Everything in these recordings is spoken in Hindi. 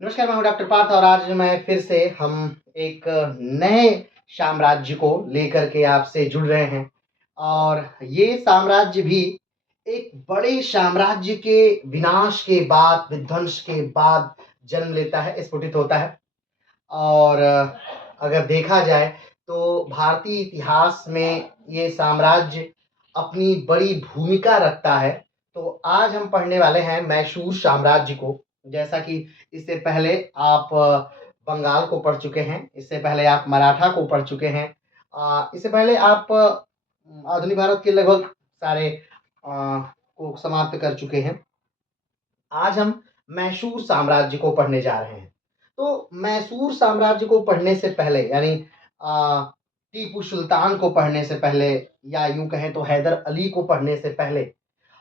नमस्कार, मैं हूं डॉक्टर पार्थ और आज मैं फिर से हम एक नए साम्राज्य को लेकर के आपसे जुड़ रहे हैं और ये साम्राज्य भी एक बड़े साम्राज्य के विनाश के बाद, विध्वंस के बाद जन्म लेता है, स्फुटित होता है। और अगर देखा जाए तो भारतीय इतिहास में ये साम्राज्य अपनी बड़ी भूमिका रखता है। तो आज हम पढ़ने वाले हैं मैसूर साम्राज्य को। जैसा कि इससे पहले आप बंगाल को पढ़ चुके हैं, इससे पहले आप मराठा को पढ़ चुके हैं, इससे पहले आप आधुनिक भारत के लगभग सारे को समाप्त कर चुके हैं। आज हम मैसूर साम्राज्य को पढ़ने जा रहे हैं। तो मैसूर साम्राज्य को पढ़ने से पहले यानी टीपू सुल्तान को पढ़ने से पहले या यूं कहें तो हैदर अली को पढ़ने से पहले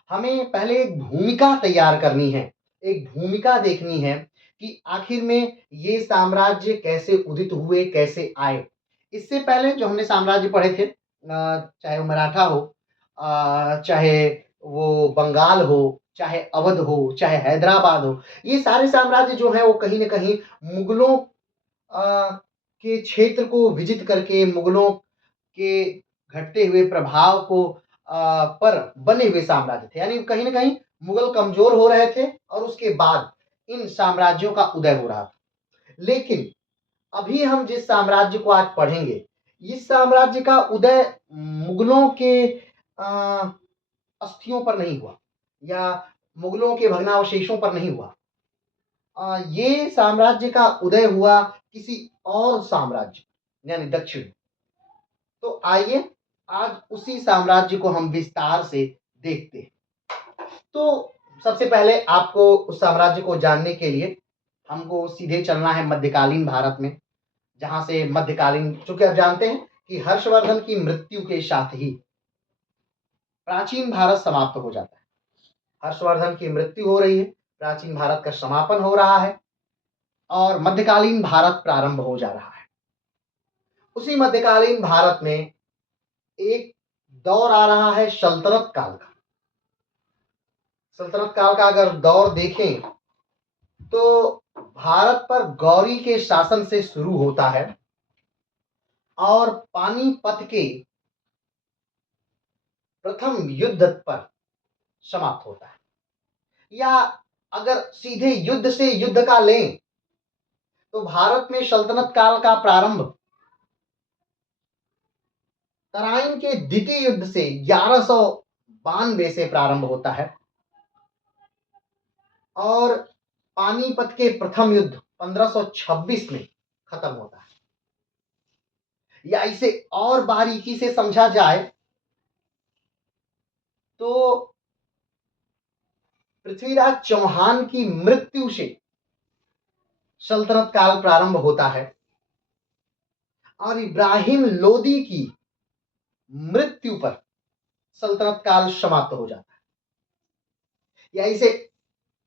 हमें पहले एक भूमिका तैयार करनी है, एक भूमिका देखनी है कि आखिर में ये साम्राज्य कैसे उदित हुए, कैसे आए। इससे पहले जो हमने साम्राज्य पढ़े थे, चाहे वो मराठा हो, चाहे वो बंगाल हो, चाहे अवध हो, चाहे हैदराबाद हो, ये सारे साम्राज्य जो हैं वो कहीं न कहीं मुगलों के क्षेत्र को विजित करके मुगलों के घटते हुए प्रभाव को पर बने हुए साम्राज्य थे। यानी कहीं न कहीं मुगल कमज़ोर हो रहे थे और उसके बाद इन साम्राज्यों का उदय हो रहा था। लेकिन अभी हम जिस साम्राज्य को आज पढ़ेंगे, इस साम्राज्य का उदय मुगलों के अस्थियों पर नहीं हुआ या मुगलों के भग्नावशेषों पर नहीं हुआ। ये साम्राज्य का उदय हुआ किसी और साम्राज्य यानी दक्षिण। तो आइए आज उसी साम्राज्य को हम विस्तार से देखते हैं। तो सबसे पहले आपको उस साम्राज्य को जानने के लिए हमको सीधे चलना है मध्यकालीन भारत में, जहां से मध्यकालीन, चूंकि आप जानते हैं कि हर्षवर्धन की मृत्यु के साथ ही प्राचीन भारत समाप्त हो जाता है। हर्षवर्धन की मृत्यु हो रही है, प्राचीन भारत का समापन हो रहा है और मध्यकालीन भारत प्रारंभ हो जा रहा है। उसी मध्यकालीन भारत में एक दौर आ रहा है सल्तनत काल का। सल्तनत काल का अगर दौर देखें तो भारत पर गौरी के शासन से शुरू होता है और पानीपत के प्रथम युद्ध पर समाप्त होता है। या अगर सीधे युद्ध से युद्ध का लें तो भारत में सल्तनत काल का प्रारंभ तराइन के द्वितीय युद्ध से 1192 से प्रारंभ होता है और पानीपत के प्रथम युद्ध 1526 में खत्म होता है। या इसे और बारीकी से समझा जाए तो पृथ्वीराज चौहान की मृत्यु से सल्तनत काल प्रारंभ होता है और इब्राहिम लोदी की मृत्यु पर सल्तनत काल समाप्त हो जाता है। या इसे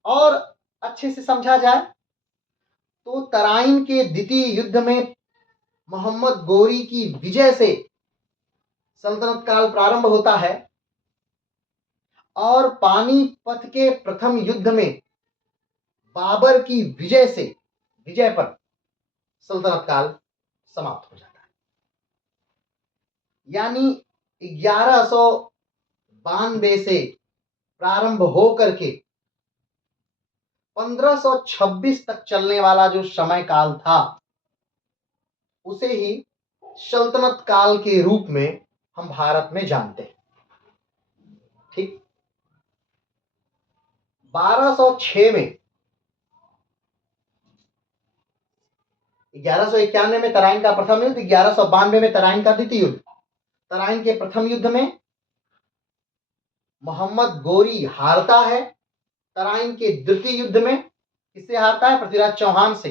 और अच्छे से समझा जाए तो तराइन के द्वितीय युद्ध में मोहम्मद गोरी की विजय से सल्तनत काल प्रारंभ होता है और पानीपत के प्रथम युद्ध में बाबर की विजय पर सल्तनत काल समाप्त हो जाता है। यानी 1192 से प्रारंभ हो करके 1526 तक चलने वाला जो समय काल था उसे ही सल्तनत काल के रूप में हम भारत में जानते हैं। ठीक, 1206 में 1191 में तराइन का प्रथम युद्ध, 1192 में तराइन का द्वितीय युद्ध। तराइन के प्रथम युद्ध में मोहम्मद गोरी हारता है। तराइन के द्वितीय युद्ध में किससे हारता है? पृथ्वीराज चौहान से।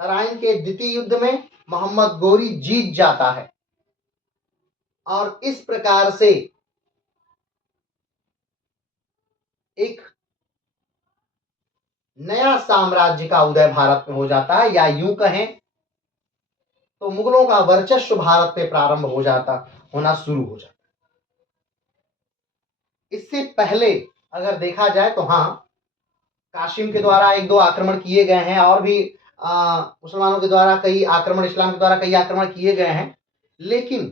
तराइन के द्वितीय युद्ध में मोहम्मद गोरी जीत जाता है और इस प्रकार से एक नया साम्राज्य का उदय भारत में हो जाता है। या यूं कहें तो मुगलों का वर्चस्व भारत में प्रारंभ होना शुरू हो जाता है। इससे पहले अगर देखा जाए तो हाँ, कासिम के द्वारा 1-2 आक्रमण किए गए हैं और भी मुसलमानों के द्वारा कई आक्रमण, इस्लाम के द्वारा कई आक्रमण किए गए हैं। लेकिन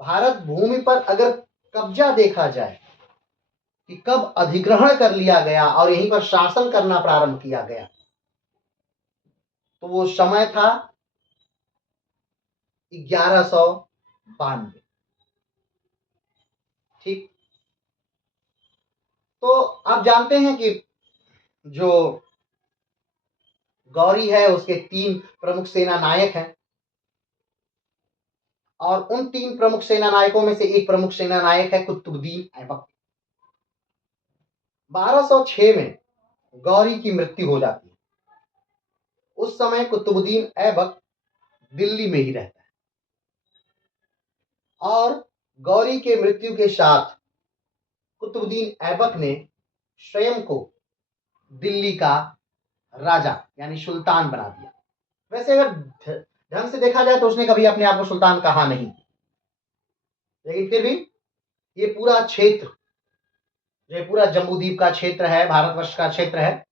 भारत भूमि पर अगर कब्जा देखा जाए कि कब अधिग्रहण कर लिया गया और यहीं पर शासन करना प्रारंभ किया गया, तो वो समय था 1192। ठीक। तो आप जानते हैं कि जो गौरी है उसके 3 प्रमुख सेना नायक हैं और उन 3 प्रमुख सेना नायकों में से एक प्रमुख सेना नायक है कुतुबुद्दीन ऐबक। 1206 में गौरी की मृत्यु हो जाती है। उस समय कुतुबुद्दीन ऐबक दिल्ली में ही रहता है और गौरी के मृत्यु के साथ कुतुबुद्दीन ऐबक ने स्वयं को दिल्ली का राजा यानी सुल्तान बना दिया। वैसे अगर ढंग से देखा जाए तो उसने कभी अपने आप को सुल्तान कहा नहीं, लेकिन फिर भी ये पूरा क्षेत्र, ये पूरा जम्बूद्वीप का क्षेत्र है, भारतवर्ष का क्षेत्र है,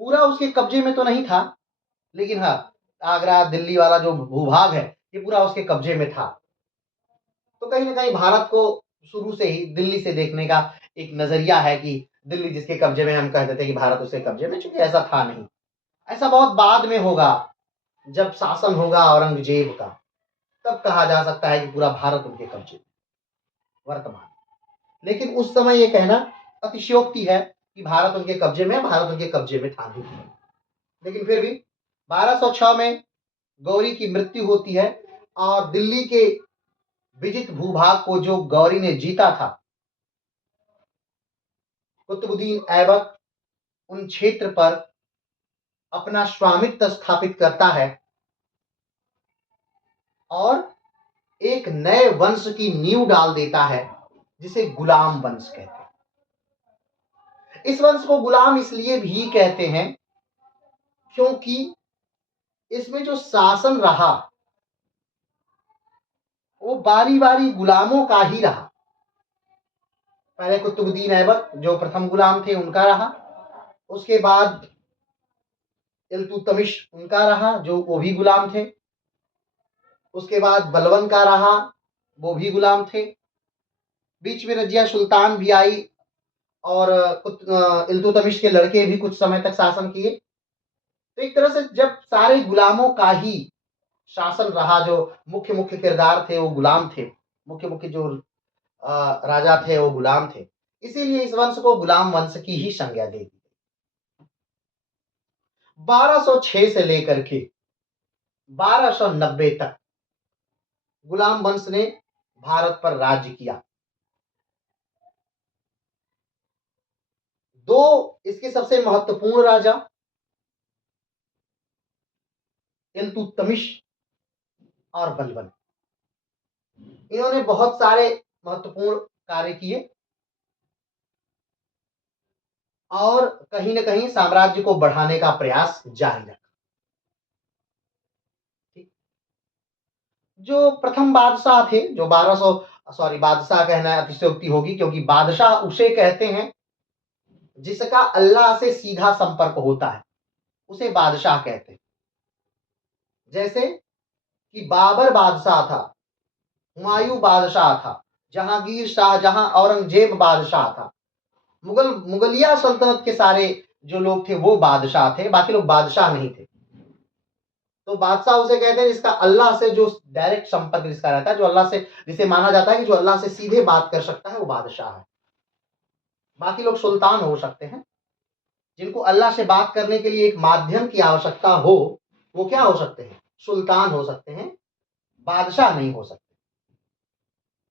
पूरा उसके कब्जे में तो नहीं था, लेकिन हाँ, आगरा दिल्ली वाला जो भूभाग है ये पूरा उसके कब्जे में था। तो कहीं ना कहीं भारत को शुरू से ही दिल्ली से देखने का एक नजरिया है कि दिल्ली जिसके कब्जे में, हम कह देते हैं कि भारत उसके कब्जे में, चूंकि ऐसा था नहीं। ऐसा बहुत बाद में होगा, जब शासन होगा औरंगजेब का, तब कहा जा सकता है कि पूरा भारत उनके कब्जे में वर्तमान। लेकिन उस समय ये कहना अतिशयोक्ति है कि भारत उनके कब्जे में, भारत उनके कब्जे में था नहीं। लेकिन फिर भी 1206 में गौरी की मृत्यु होती है और दिल्ली के विजित भूभाग को जो गौरी ने जीता था, कुतुबुद्दीन ऐबक उन क्षेत्र पर अपना स्वामित्व स्थापित करता है और एक नए वंश की नींव डाल देता है जिसे गुलाम वंश कहते हैं। इस वंश को गुलाम इसलिए भी कहते हैं क्योंकि इसमें जो शासन रहा वो बारी बारी गुलामों का ही रहा। पहले कुतुबुद्दीन ऐबक जो प्रथम गुलाम थे उनका रहा, उसके बाद इल्तुतमिश उनका रहा जो वो भी गुलाम थे, उसके बाद बलबन का रहा, वो भी गुलाम थे, बीच में रजिया सुल्तान भी आई और इल्तुतमिश के लड़के भी कुछ समय तक शासन किए। तो एक तरह से जब सारे गुलामों का ही शासन रहा, जो मुख्य मुख्य किरदार थे वो गुलाम थे, मुख्य मुख्य जो राजा थे वो गुलाम थे, इसीलिए इस वंश को गुलाम वंश की ही संज्ञा दे दी। 1206 से लेकर के 1290 तक गुलाम वंश ने भारत पर राज्य किया। दो इसके सबसे महत्वपूर्ण राजा इल्तुतमिश और बलबन, इन्होंने बहुत सारे महत्वपूर्ण कार्य किए और कहीं न कहीं साम्राज्य को बढ़ाने का प्रयास जारी रखा। जो प्रथम बादशाह थे, जो 1200, सॉरी बादशाह कहना अतिशयोक्ति होगी क्योंकि बादशाह उसे कहते हैं जिसका अल्लाह से सीधा संपर्क होता है, उसे बादशाह कहते हैं। जैसे कि बाबर बादशाह था, हुमायूं बादशाह था, जहांगीर शाहजहां औरंगजेब बादशाह था, मुगलिया सल्तनत के सारे जो लोग थे वो बादशाह थे, बाकी लोग बादशाह नहीं थे। तो बादशाह उसे कहते हैं जिसका अल्लाह से जो डायरेक्ट संपर्क जिसका रहता है, जो अल्लाह से, जिसे माना जाता है कि जो अल्लाह से सीधे बात कर सकता है वो बादशाह है। बाकी लोग सुल्तान हो सकते हैं, जिनको अल्लाह से बात करने के लिए एक माध्यम की आवश्यकता हो, वो क्या हो सकते हैं, सुल्तान हो सकते हैं, बादशाह नहीं हो सकते।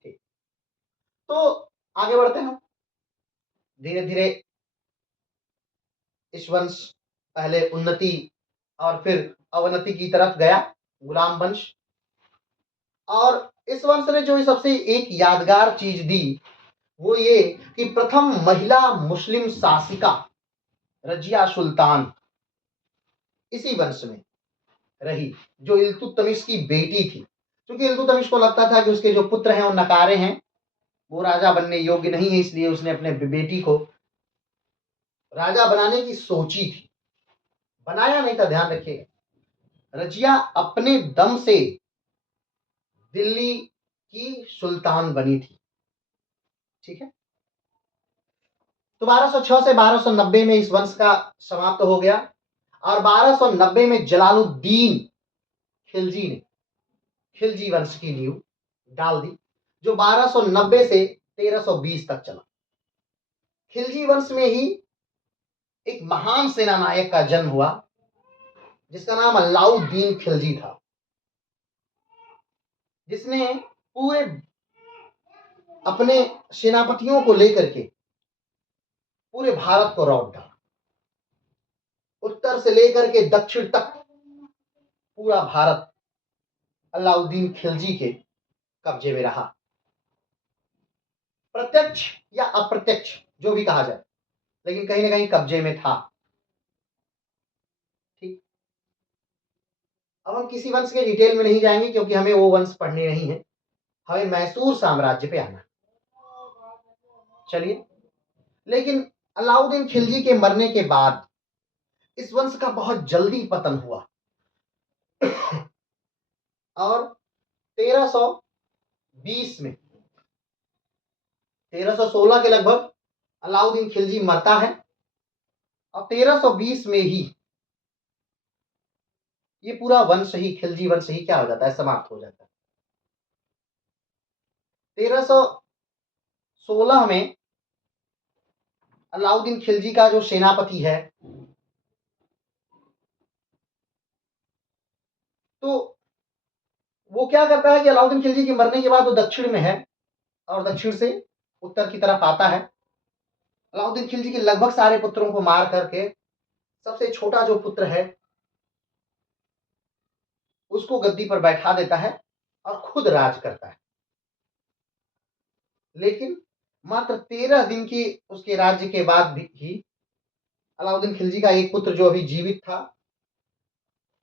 ठीक। तो आगे बढ़ते हैं, धीरे धीरे इस वंश पहले उन्नति और फिर अवनति की तरफ गया, गुलाम वंश। और इस वंश ने जो सबसे एक यादगार चीज दी वो ये कि प्रथम महिला मुस्लिम शासिका रजिया सुल्तान इसी वंश में रही, जो इल्तुतमिश की बेटी थी। क्योंकि इल्तुतमिश को लगता था कि उसके जो पुत्र हैं वो नकारे हैं, वो राजा बनने योग्य नहीं है, इसलिए उसने अपने बेटी को राजा बनाने की सोची थी, बनाया नहीं था, ध्यान रखिएगा। रजिया अपने दम से दिल्ली की सुल्तान बनी थी, ठीक है। तो 1206 से 1290 में इस वंश का समाप्त हो गया और 1290 में जलालुद्दीन खिलजी ने खिलजी वंश की नींव डाल दी, जो 1290 से 1320 तक चला। खिलजी वंश में ही एक महान सेना नायक का जन्म हुआ, जिसका नाम अलाउद्दीन खिलजी था, जिसने पूरे अपने सेनापतियों को लेकर के पूरे भारत को रौंद डाला। उत्तर से लेकर के दक्षिण तक पूरा भारत अलाउद्दीन खिलजी के कब्जे में रहा। प्रत्यक्ष या अप्रत्यक्ष जो भी कहा जाए, लेकिन कहीं ना कहीं कब्जे में था, ठीक। अब हम किसी वंश के डिटेल में नहीं जाएंगे, क्योंकि हमें वो वंश पढ़ने नहीं है, हमें मैसूर साम्राज्य पे आना। चलिए, लेकिन अलाउद्दीन खिलजी के मरने के बाद इस वंश का बहुत जल्दी पतन हुआ और 1320 में 1316 के लगभग अलाउद्दीन खिलजी मरता है और 1320 में ही ये पूरा वंश ही, खिलजी वंश ही क्या हो जाता है, समाप्त हो जाता है। 1316 में अलाउद्दीन खिलजी का जो सेनापति है, तो वो क्या करता है कि अलाउद्दीन खिलजी के मरने के बाद वो दक्षिण में है और दक्षिण से उत्तर की तरफ आता है। अलाउद्दीन खिलजी के लगभग सारे पुत्रों को मार करके सबसे छोटा जो पुत्र है उसको गद्दी पर बैठा देता है और खुद राज करता है। लेकिन मात्र 13 दिन के उसके राज्य के बाद भी अलाउद्दीन खिलजी का एक पुत्र जो अभी जीवित था,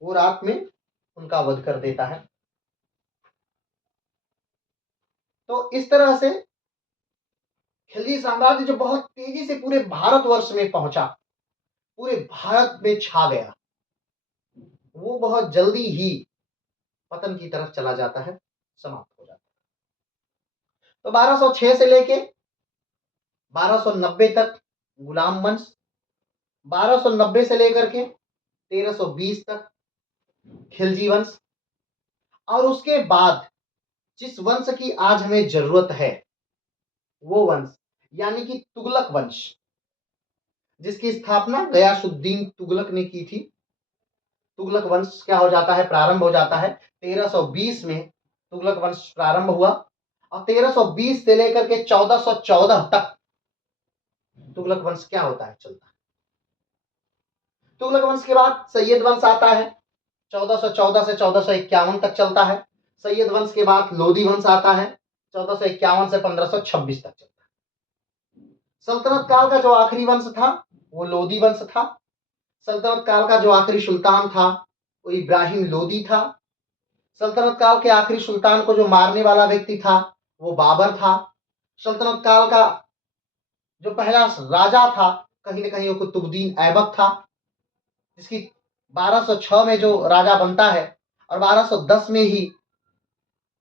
वो रात में उनका वध कर देता है। तो इस तरह से खिलजी साम्राज्य जो बहुत तेजी से पूरे भारतवर्ष में पहुंचा, पूरे भारत में छा गया, वो बहुत जल्दी ही पतन की तरफ चला जाता है, समाप्त हो जाता है। तो 1206 से लेके 1290 तक गुलाम वंश, 1290 से लेकर के 1320 तक खिलजी वंश, और उसके बाद जिस वंश की आज हमें जरूरत है वो वंश यानी कि तुगलक वंश, जिसकी स्थापना गयासुद्दीन तुगलक ने की थी। तुगलक वंश क्या हो जाता है, प्रारंभ हो जाता है 1320 में। तुगलक वंश प्रारंभ हुआ और 1320 से लेकर के 1414 तक तुगलक वंश क्या होता है, चलता है। तुगलक वंश के बाद सैयद वंश आता है, 1414 से 1451 तक चलता है। सैयद वंश के बाद लोदी वंश आता है, 1451 से 1526 तक चलता है। सल्तनत काल का जो आखिरी वंश था वो लोदी वंश था। सल्तनत काल का जो आखिरी सुल्तान था वो इब्राहिम लोदी था। सल्तनत काल के आखिरी सुल्तान को जो मारने वाला व्यक्ति था वो बाबर था। सल्तनत काल का जो पहला राजा था कहीं ना कहीं वो कुतुबुद्दीन ऐबक था, जिसकी 1206 में जो राजा बनता है और 1210 में ही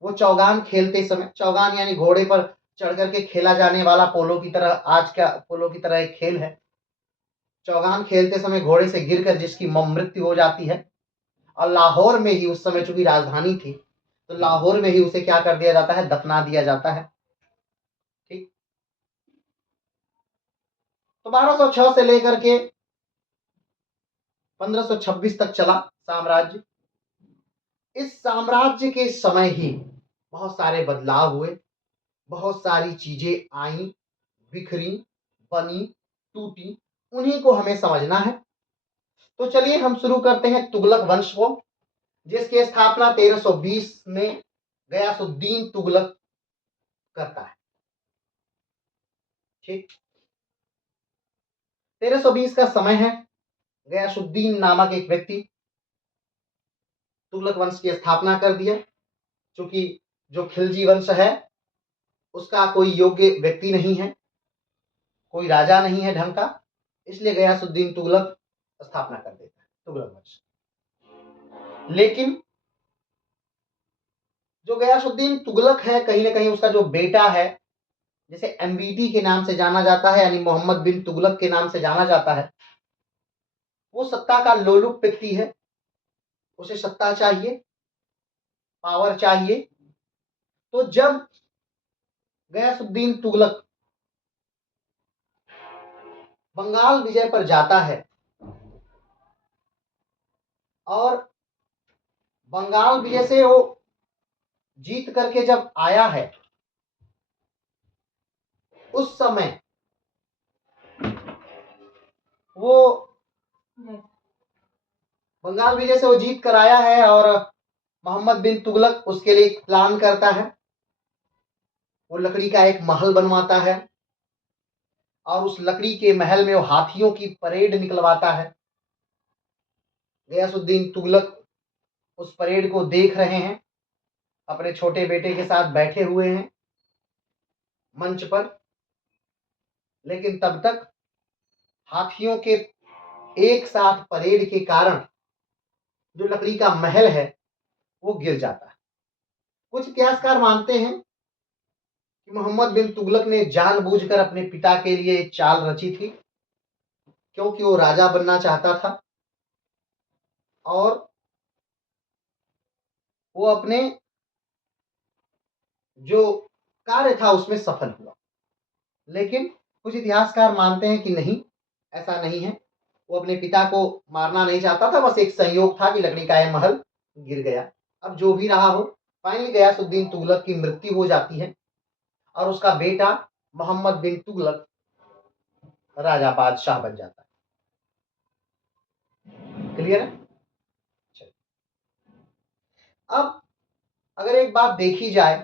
वो चौगान खेलते समय, चौगान यानी घोड़े पर चढ़ करके खेला जाने वाला पोलो की तरह, आज का पोलो की तरह एक खेल है। चौगान खेलते समय घोड़े से गिरकर जिसकी मृत्यु हो जाती है, और लाहौर में ही उस समय चूंकि राजधानी थी तो लाहौर में ही उसे क्या कर दिया जाता है, दफना दिया जाता है, ठीक। तो 1206 से लेकर के 1526 तक चला साम्राज्य। इस साम्राज्य के समय ही बहुत सारे बदलाव हुए, बहुत सारी चीजें आई, बिखरी, बनी, टूटी, उन्हीं को हमें समझना है। तो चलिए हम शुरू करते हैं तुगलक वंश को, जिसकी स्थापना 1320 में गयासुद्दीन तुगलक करता है, ठीक। 1320 का समय है। गयासुद्दीन नामक एक व्यक्ति तुगलक वंश की स्थापना कर दिया। क्योंकि जो खिलजी वंश है उसका कोई योग्य व्यक्ति नहीं है, कोई राजा नहीं है ढंग का, इसलिए गयासुद्दीन तुगलक स्थापना कर देता है तुगलक वंश। लेकिन जो गयासुद्दीन तुगलक है, कहीं ना कहीं उसका जो बेटा है, जिसे एमबीटी के नाम से जाना जाता है, यानी मोहम्मद बिन तुगलक के नाम से जाना जाता है, वो सत्ता का लोलुप व्यक्ति है। उसे सत्ता चाहिए, पावर चाहिए। तो जब गयासुद्दीन तुगलक बंगाल विजय पर जाता है और बंगाल विजय से वो जीत करके जब आया है, उस समय वो बंगाल विजय से वो जीत कर आया है और मोहम्मद बिन तुगलक उसके लिए एक प्लान करता है। वो लकड़ी का एक महल बनवाता है और उस लकड़ी के महल में वो हाथियों की परेड निकलवाता है। गयासुद्दीन तुगलक उस परेड को देख रहे हैं, अपने छोटे बेटे के साथ बैठे हुए हैं मंच पर। लेकिन तब तक हाथियों के एक साथ परेड के कारण जो लकड़ी का महल है वो गिर जाता है। कुछ इतिहासकार मानते हैं कि मोहम्मद बिन तुगलक ने जानबूझकर अपने पिता के लिए एक चाल रची थी, क्योंकि वो राजा बनना चाहता था और वो अपने जो कार्य था उसमें सफल हुआ। लेकिन कुछ इतिहासकार मानते हैं कि नहीं, ऐसा नहीं है। वो अपने पिता को मारना नहीं चाहता था, बस एक संयोग था कि लकड़ी का यह महल गिर गया। अब जो भी रहा हो, फाइनली गयासुद्दीन तुगलक की मृत्यु हो जाती है और उसका बेटा मोहम्मद बिन तुगलक राजा बादशाह बन जाता है। क्लियर है? चलिए, अब अगर एक बात देखी जाए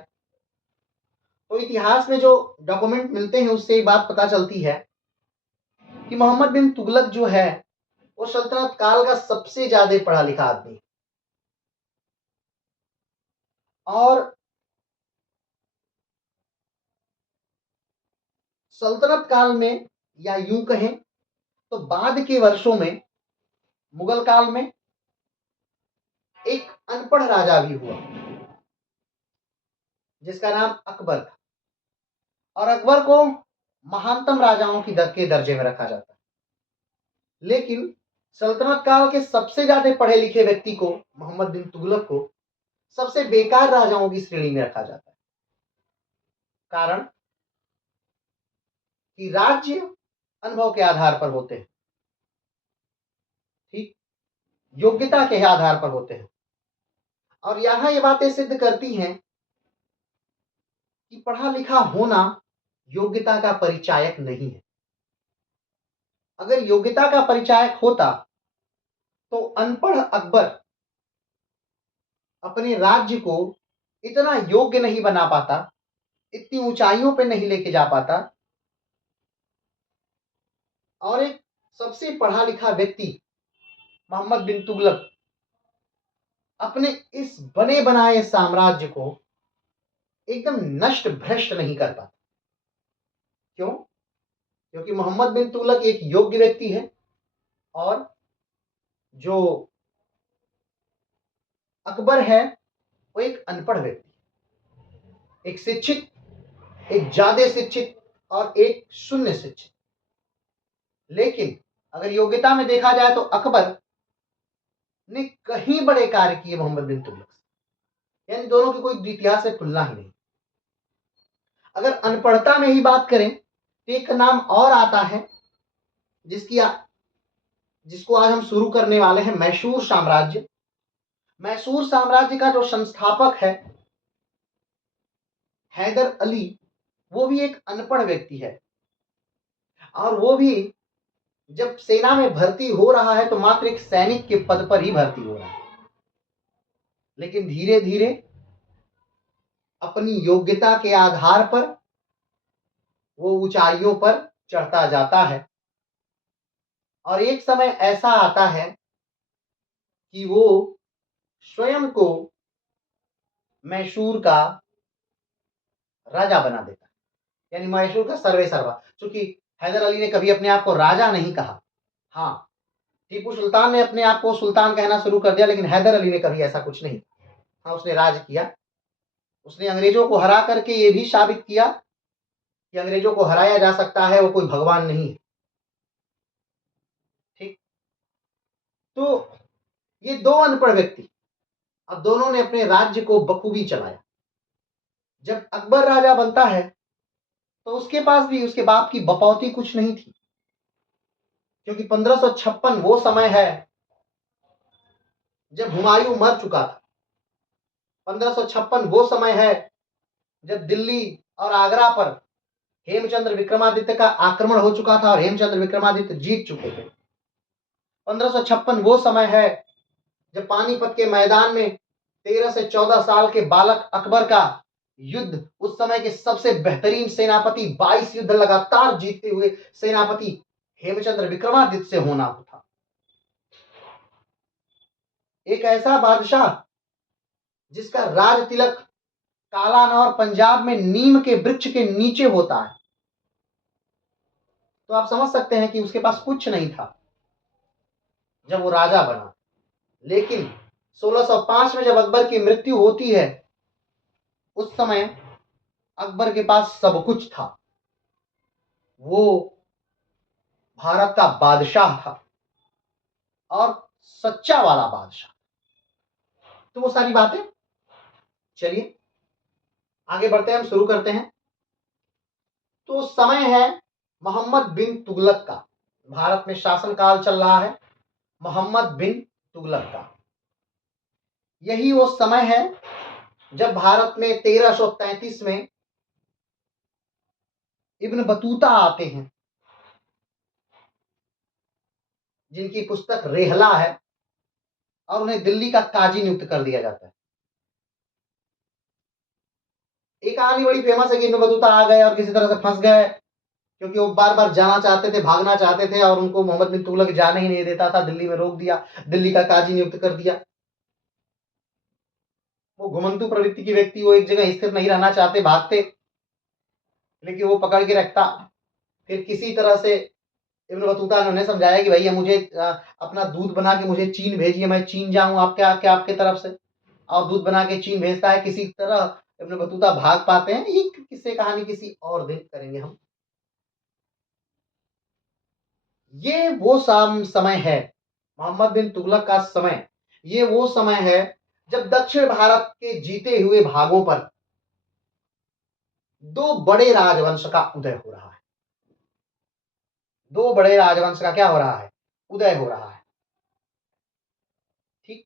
तो इतिहास में जो डॉक्यूमेंट मिलते हैं उससे एक बात पता चलती है कि मोहम्मद बिन तुगलक जो है वो सल्तनत काल का सबसे ज्यादा पढ़ा लिखा आदमी और सल्तनत काल में, या यूं कहें तो बाद के वर्षों में, मुगल काल में एक अनपढ़ राजा भी हुआ जिसका नाम अकबर था। और अकबर को महानतम राजाओं की के दर्जे में रखा जाता है। लेकिन सल्तनत काल के सबसे ज्यादा पढ़े लिखे व्यक्ति को, मोहम्मद बिन तुगलक को, सबसे बेकार राजाओं की श्रेणी में रखा जाता है। कारण कि राज्य अनुभव के आधार पर होते हैं, ठीक, योग्यता के आधार पर होते हैं। और यहां ये बातें सिद्ध करती हैं कि पढ़ा लिखा होना योग्यता का परिचायक नहीं है। अगर योग्यता का परिचायक होता तो अनपढ़ अकबर अपने राज्य को इतना योग्य नहीं बना पाता, इतनी ऊंचाइयों पे नहीं लेके जा पाता। और एक सबसे पढ़ा लिखा व्यक्ति मोहम्मद बिन तुगलक अपने इस बने बनाए साम्राज्य को एकदम नष्ट भ्रष्ट नहीं कर पाता। क्यों? क्योंकि मोहम्मद बिन तुगलक एक योग्य व्यक्ति है और जो अकबर है वो एक अनपढ़ व्यक्ति, एक शिक्षित, एक ज्यादा शिक्षित और एक शून्य शिक्षित। लेकिन अगर योग्यता में देखा जाए तो अकबर ने कहीं बड़े कार्य किए मोहम्मद बिन तुगलक से, यानी दोनों की कोई इतिहास से तुलना ही नहीं। अगर अनपढ़ता में ही बात करें तो एक नाम और आता है जिसको आज हम शुरू करने वाले हैं, मैसूर साम्राज्य। मैसूर साम्राज्य का जो संस्थापक है हैदर अली, वो भी एक अनपढ़ व्यक्ति है और वो भी जब सेना में भर्ती हो रहा है तो मात्र एक सैनिक के पद पर ही भर्ती हो रहा है। लेकिन धीरे धीरे अपनी योग्यता के आधार पर वो ऊंचाइयों पर चढ़ता जाता है और एक समय ऐसा आता है कि वो स्वयं को मैसूर का राजा बना देता है, यानी मैसूर का सर्वे सर्वा। चूंकि हैदर अली ने कभी अपने आप को राजा नहीं कहा, हाँ टीपू सुल्तान ने अपने आप को सुल्तान कहना शुरू कर दिया, लेकिन हैदर अली ने कभी ऐसा कुछ नहीं। हाँ उसने राज किया, उसने अंग्रेजों को हरा करके ये भी साबित किया कि अंग्रेजों को हराया जा सकता है, वो कोई भगवान नहीं है। ठीक, तो ये दो अनपढ़ व्यक्ति, अब दोनों ने अपने राज्य को बखूबी चलाया। जब अकबर राजा बनता है तो उसके पास भी उसके बाप की बपौती कुछ नहीं थी, क्योंकि 1556 वो समय है जब हुमायूं मर चुका था। 1556 वो समय है जब दिल्ली और आगरा पर हेमचंद्र विक्रमादित्य का आक्रमण हो चुका था और हेमचंद्र विक्रमादित्य जीत चुके थे। 1556 वो समय है जब पानीपत के मैदान में 13 से 14 साल के बालक अकबर का युद्ध, उस समय के सबसे बेहतरीन सेनापति, 22 युद्ध लगातार जीतते हुए सेनापति हेमचंद्र विक्रमादित्य से होना था। एक ऐसा बादशाह जिसका राज तिलक कालानौर पंजाब में नीम के वृक्ष के नीचे होता है, तो आप समझ सकते हैं कि उसके पास कुछ नहीं था जब वो राजा बना। लेकिन 1605 में जब अकबर की मृत्यु होती है, उस समय अकबर के पास सब कुछ था, वो भारत का बादशाह था और सच्चा वाला बादशाह। तो वो सारी बातें, चलिए आगे बढ़ते हैं, हम शुरू करते हैं। तो समय है मोहम्मद बिन तुगलक का, भारत में शासनकाल चल रहा है मोहम्मद बिन तुगलक का। यही वो समय है जब भारत में 1333 में इब्न बतूता आते हैं, जिनकी पुस्तक रेहला है, और उन्हें दिल्ली का काजी नियुक्त कर दिया जाता है। एक कहानी बड़ी फेमस है कि इब्न बतूता आ गए और किसी तरह से फंस गए, क्योंकि वो बार बार जाना चाहते थे, भागना चाहते थे, और उनको मोहम्मद बिन तुगलक जाने ही नहीं देता था, दिल्ली में रोक दिया, दिल्ली का काजी नियुक्त कर दिया। वो घुमंतु प्रवृत्ति के व्यक्ति, वो एक जगह स्थिर नहीं रहना चाहते, भागते, लेकिन वो पकड़ के रखता। फिर किसी तरह से इब्न बतूता ने उन्हें समझाया कि भैया मुझे अपना दूध बना के मुझे चीन भेजिए, मैं चीन जाऊं आपके तरफ से, और दूध बना के चीन भेजता है। किसी तरह इब्न बतूता भाग पाते हैं। ये किस्से कहानी किसी और दिन करेंगे हम। ये वो समय है, मोहम्मद बिन तुगलक का समय, ये वो समय है जब दक्षिण भारत के जीते हुए भागों पर दो बड़े राजवंश का उदय हो रहा है। दो बड़े राजवंश का क्या हो रहा है? उदय हो रहा है। ठीक,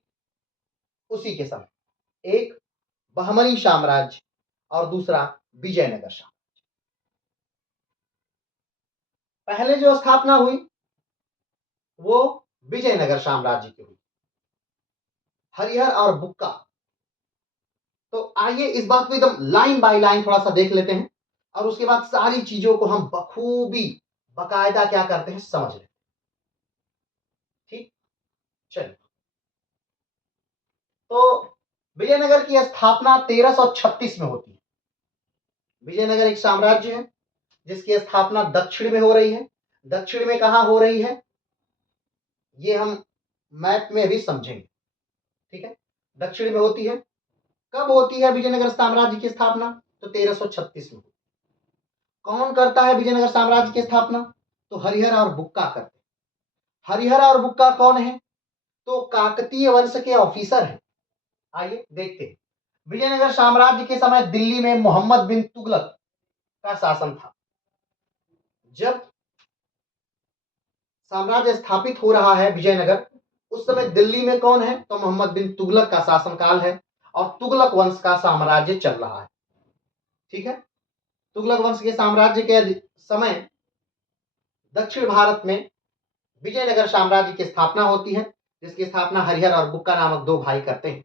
उसी के समय एक बहमनी साम्राज्य और दूसरा विजयनगर साम्राज्य। पहले जो स्थापना हुई वो विजयनगर साम्राज्य की हुई, हरिहर और बुक्का। तो आइए इस बात को एकदम लाइन बाय लाइन थोड़ा सा देख लेते हैं, और उसके बाद सारी चीजों को हम बखूबी बकायदा क्या करते हैं, समझ लेते हैं। ठीक, चलिए। तो विजयनगर की स्थापना 1336 में होती है। विजयनगर एक साम्राज्य है जिसकी स्थापना दक्षिण में हो रही है। दक्षिण में कहां हो रही है ये हम मैप में भी समझेंगे। ठीक है, दक्षिण में होती है। कब होती है विजयनगर साम्राज्य की स्थापना? तो 1336 में। कौन करता है विजयनगर साम्राज्य की स्थापना? तो हरिहर और बुक्का करते हैं। हरिहर और बुक्का कौन है? तो काकतीय वंश के ऑफिसर हैं। आइए देखते हैं। विजयनगर साम्राज्य के समय दिल्ली में मोहम्मद बिन तुगलक का शासन था। जब साम्राज्य स्थापित हो रहा है विजयनगर, उस समय दिल्ली में कौन है? तो मोहम्मद बिन तुगलक का शासनकाल है और तुगलक वंश का साम्राज्य चल रहा है। ठीक है, तुगलक वंश के साम्राज्य के समय दक्षिण भारत में विजयनगर साम्राज्य की स्थापना होती है, जिसकी स्थापना हरिहर और बुक्का नामक दो भाई करते हैं।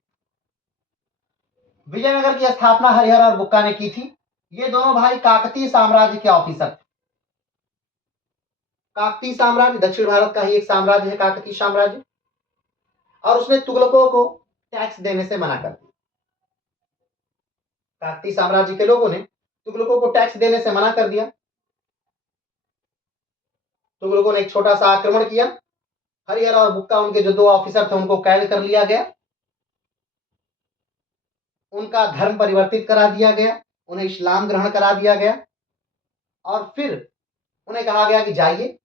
विजयनगर की स्थापना हरिहर और बुक्का ने की थी। ये दोनों भाई काकतीय साम्राज्य के ऑफिसर थे। काकतीय साम्राज्य दक्षिण भारत का ही एक साम्राज्य है, काकतीय साम्राज्य, और उसने तुगलकों को टैक्स देने से मना कर दिया। काकतीय साम्राज्य के लोगों ने तुगलकों को टैक्स देने से मना कर दिया। तुगलकों ने एक छोटा सा आक्रमण किया। हरिहर और बुक्का, उनके जो 2 ऑफिसर थे, उनको कैद कर लिया गया। उनका धर्म परिवर्तित करा दिया गया, उन्हें इस्लाम ग्रहण करा दिया गया और फिर उन्हें कहा गया कि जाइए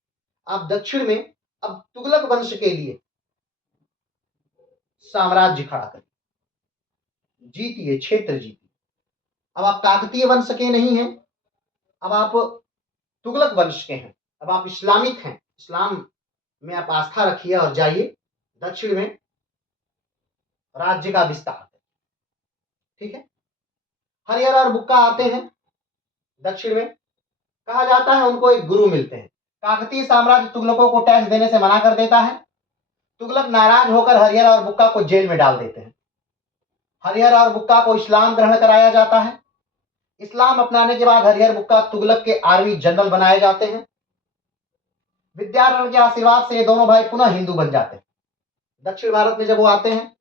आप दक्षिण में अब तुगलक वंश के लिए साम्राज्य खड़ा करिए, जीतिए, क्षेत्र जीतिए। अब आप काकतीय वंश के नहीं हैं, अब आप तुगलक वंश के हैं, अब आप इस्लामिक हैं, इस्लाम में आप आस्था रखिए और जाइए दक्षिण में राज्य का विस्तार करिए। ठीक है। हरिहर और बुक्का आते हैं दक्षिण में। कहा जाता है उनको एक गुरु मिलते हैं। काकतीय साम्राज्य तुगलकों को टैक्स देने से मना कर देता है। तुगलक नाराज होकर हरिहर और बुक्का को जेल में डाल देते हैं। हरिहर और बुक्का को इस्लाम ग्रहण कराया जाता है। इस्लाम अपनाने के बाद हरिहर बुक्का तुगलक के आर्मी जनरल बनाए जाते हैं। विद्यारण के आशीर्वाद से ये दोनों भाई पुनः हिंदू बन जाते हैं। दक्षिण भारत में जब वो आते हैं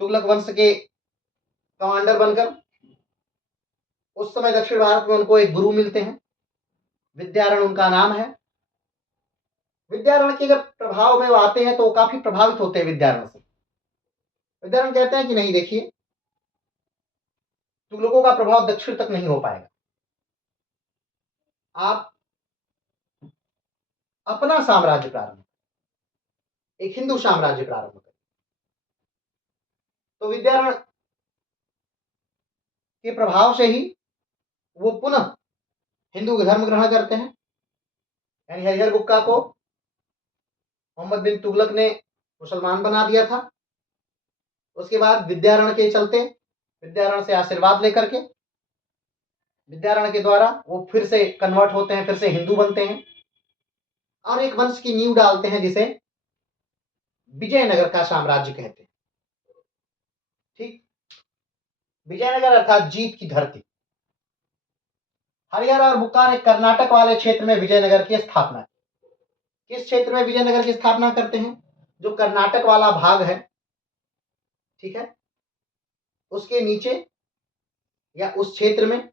तुगलक वंश के कमांडर बनकर, उस समय दक्षिण भारत में उनको एक गुरु मिलते हैं। विद्यारण उनका नाम है। विद्यारण के जब प्रभाव में वो आते हैं तो वो काफी प्रभावित होते हैं विद्यारण से। विद्यारण कहते हैं कि नहीं, देखिए तुगलकों का प्रभाव दक्षिण तक नहीं हो पाएगा, आप अपना साम्राज्य प्रारंभ, एक हिंदू साम्राज्य प्रारंभ करें। तो विद्यारण के प्रभाव से ही वो पुनः हिंदू धर्म ग्रहण करते हैं। यानी हरिहर बुक्का को मोहम्मद बिन तुगलक ने मुसलमान बना दिया था। उसके बाद विद्यारण के चलते, विद्यारण से आशीर्वाद लेकर के, विद्यारण के द्वारा वो फिर से कन्वर्ट होते हैं, फिर से हिंदू बनते हैं और एक वंश की नींव डालते हैं जिसे विजयनगर का साम्राज्य कहते हैं। ठीक, विजयनगर अर्थात जीत की धरती। हरिहर और बुक्का ने कर्नाटक वाले क्षेत्र में विजयनगर की स्थापना की। किस क्षेत्र में विजयनगर की स्थापना करते हैं? जो कर्नाटक वाला भाग है, ठीक है, उसके नीचे या उस क्षेत्र में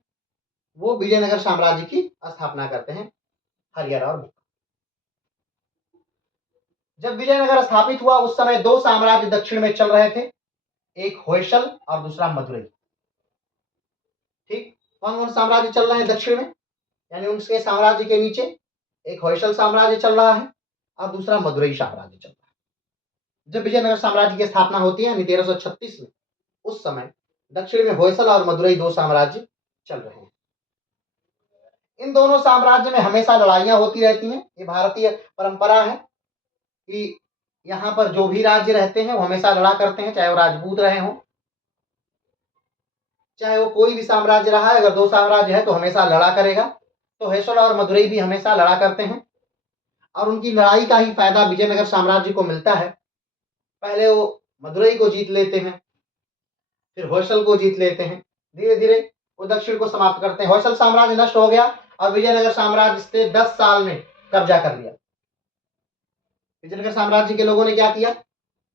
वो विजयनगर साम्राज्य की स्थापना करते हैं हरिहर और बुक्का। जब विजयनगर स्थापित हुआ उस समय 2 साम्राज्य दक्षिण में चल रहे थे, एक होयसल और दूसरा मदुरई। ठीक, कौन कौन साम्राज्य चल रहे हैं दक्षिण में? यानी उनके साम्राज्य के नीचे एक होयसल साम्राज्य चल रहा है और दूसरा मदुरई साम्राज्य चल रहा है। जब विजयनगर साम्राज्य की स्थापना होती है 1336 में, उस समय दक्षिण में होयसल और मदुरई 2 साम्राज्य चल रहे हैं। इन दोनों साम्राज्य में हमेशा लड़ाइयां होती रहती हैं। ये भारतीय परंपरा है कि यहाँ पर जो भी राज्य रहते हैं वो हमेशा लड़ा करते हैं, चाहे वो राजपूत रहे हों, चाहे वो कोई भी साम्राज्य रहा है। अगर 2 साम्राज्य है तो हमेशा लड़ा करेगा। तो होयसल और मदुरई भी हमेशा लड़ा करते हैं और उनकी लड़ाई का ही फायदा विजयनगर साम्राज्य को मिलता है। पहले वो मदुरई को जीत लेते हैं, फिर होयसल को जीत लेते हैं, धीरे धीरे वो दक्षिण को समाप्त करते हैं। होयसल साम्राज्य नष्ट हो गया और विजयनगर साम्राज्य से 10 साल में कब्जा कर लिया। विजयनगर साम्राज्य के लोगों ने क्या किया?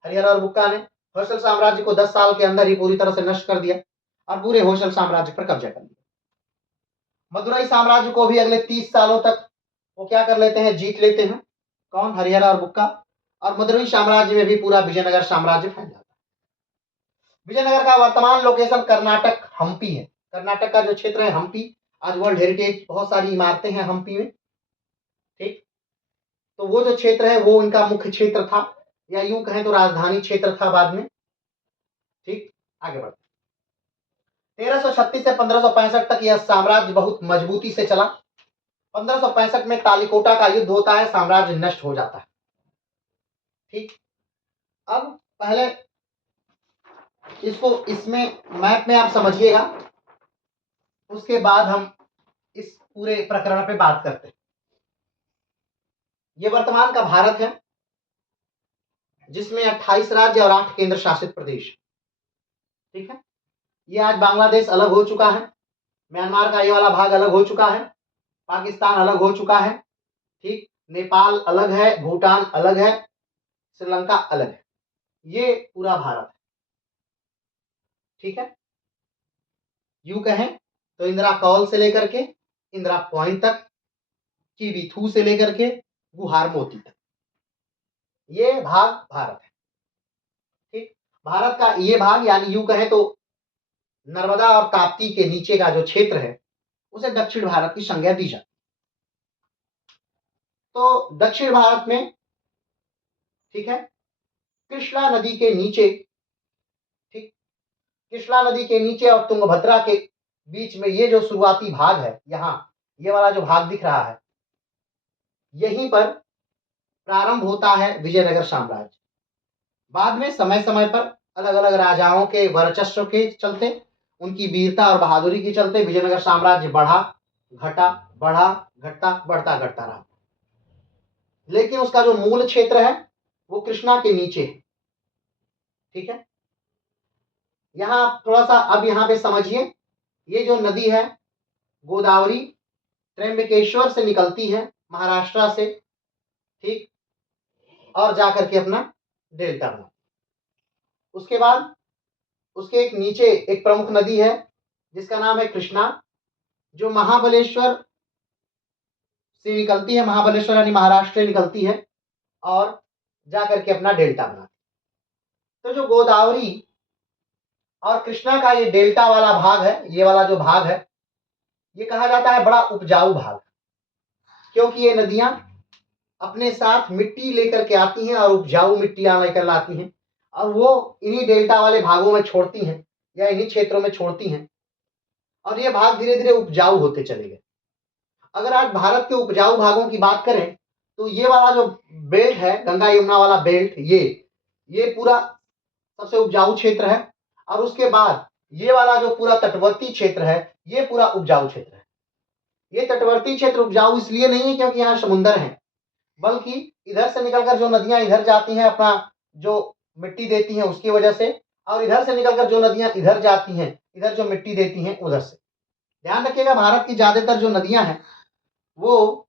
हरिहर और बुक्का ने होयसल साम्राज्य को 10 साल के अंदर ही पूरी तरह से नष्ट कर दिया और पूरे होयसल साम्राज्य पर कब्जा कर लिया। मदुरई साम्राज्य को भी अगले 30 सालों तक वो क्या कर लेते हैं? जीत लेते हैं। कौन? हरिहर और बुक्का। और मदुरई साम्राज्य में भी पूरा विजयनगर साम्राज्य फैल जाता है। विजयनगर का वर्तमान लोकेशन कर्नाटक हम्पी है। कर्नाटक का जो क्षेत्र है हम्पी, आज वर्ल्ड हेरिटेज, बहुत सारी इमारतें हैं हम्पी में। ठीक, तो वो जो क्षेत्र है वो इनका मुख्य क्षेत्र था, या यूं कहें तो राजधानी क्षेत्र था बाद में। ठीक, आगे बढ़ते 1336 से 1565 तक यह साम्राज्य बहुत मजबूती से चला। 1565 में तालिकोटा का युद्ध होता है, साम्राज्य नष्ट हो जाता है। ठीक, अब पहले इसको इसमें मैप में आप समझिएगा, उसके बाद हम इस पूरे प्रकरण पे बात करते हैं। ये वर्तमान का भारत है जिसमें 28 राज्य और 8 केंद्र शासित प्रदेश। ठीक है, ये आज बांग्लादेश अलग हो चुका है, म्यांमार का ये वाला भाग अलग हो चुका है, पाकिस्तान अलग हो चुका है। ठीक, नेपाल अलग है, भूटान अलग है, श्रीलंका अलग है। ये पूरा भारत है। ठीक है, यूं कहें तो इंदिरा कौल से लेकर के इंदिरा पॉइंट तक, कीवी-थू से लेकर के गुहार मोती तक, ये भाग भारत है। ठीक, भारत का ये भाग यानी यूं कहें तो नर्मदा और ताप्ती के नीचे का जो क्षेत्र है उसे दक्षिण भारत की संज्ञा दी जाती है। तो दक्षिण भारत में, ठीक है, कृष्णा नदी के नीचे, ठीक, कृष्णा नदी के नीचे और तुंगभद्रा के बीच में ये जो शुरुआती भाग है, यहाँ ये वाला जो भाग दिख रहा है, यहीं पर प्रारंभ होता है विजयनगर साम्राज्य। बाद में समय समय पर अलग अलग राजाओं के वर्चस्व के चलते, उनकी वीरता और बहादुरी के चलते विजयनगर साम्राज्य बढ़ा घटा, बढ़ा घटता, बढ़ता घटता रहा, लेकिन उसका जो मूल क्षेत्र है वो कृष्णा के नीचे है। ठीक है, यहाँ थोड़ा सा अब यहाँ पे समझिए, ये जो नदी है गोदावरी त्र्यंबकेश्वर से निकलती है, महाराष्ट्र से, ठीक, और जाकर के अपना डेल्टा बना। उसके बाद उसके एक नीचे एक प्रमुख नदी है जिसका नाम है कृष्णा, जो महाबलेश्वर से निकलती है, महाबलेश्वर यानी महाराष्ट्र से निकलती है और जाकर के अपना डेल्टा बनाती है। तो जो गोदावरी और कृष्णा का ये डेल्टा वाला भाग है, ये वाला जो भाग है, ये कहा जाता है बड़ा उपजाऊ भाग, क्योंकि ये नदियां अपने साथ मिट्टी लेकर के आती हैं और उपजाऊ मिट्टियां लेकर लाती हैं और वो इन्हीं डेल्टा वाले भागों में छोड़ती हैं या इन्हीं क्षेत्रों में छोड़ती हैं और ये भाग धीरे धीरे उपजाऊ होते चले गए। अगर आज भारत के उपजाऊ भागों की बात करें तो ये वाला जो बेल्ट है, गंगा यमुना वाला बेल्ट, ये पूरा सबसे उपजाऊ क्षेत्र है और उसके बाद ये वाला जो पूरा तटवर्ती क्षेत्र है ये पूरा उपजाऊ क्षेत्र है। ये तटवर्ती क्षेत्र उपजाऊ इसलिए नहीं है क्योंकि यहाँ समुंदर है, बल्कि इधर से निकलकर जो नदियां इधर जाती हैं अपना जो मिट्टी देती हैं उसकी वजह से, और इधर से निकलकर जो नदियां इधर जाती हैं इधर जो मिट्टी देती हैं उधर से। ध्यान रखिएगा, भारत की ज्यादातर जो नदियां हैं वो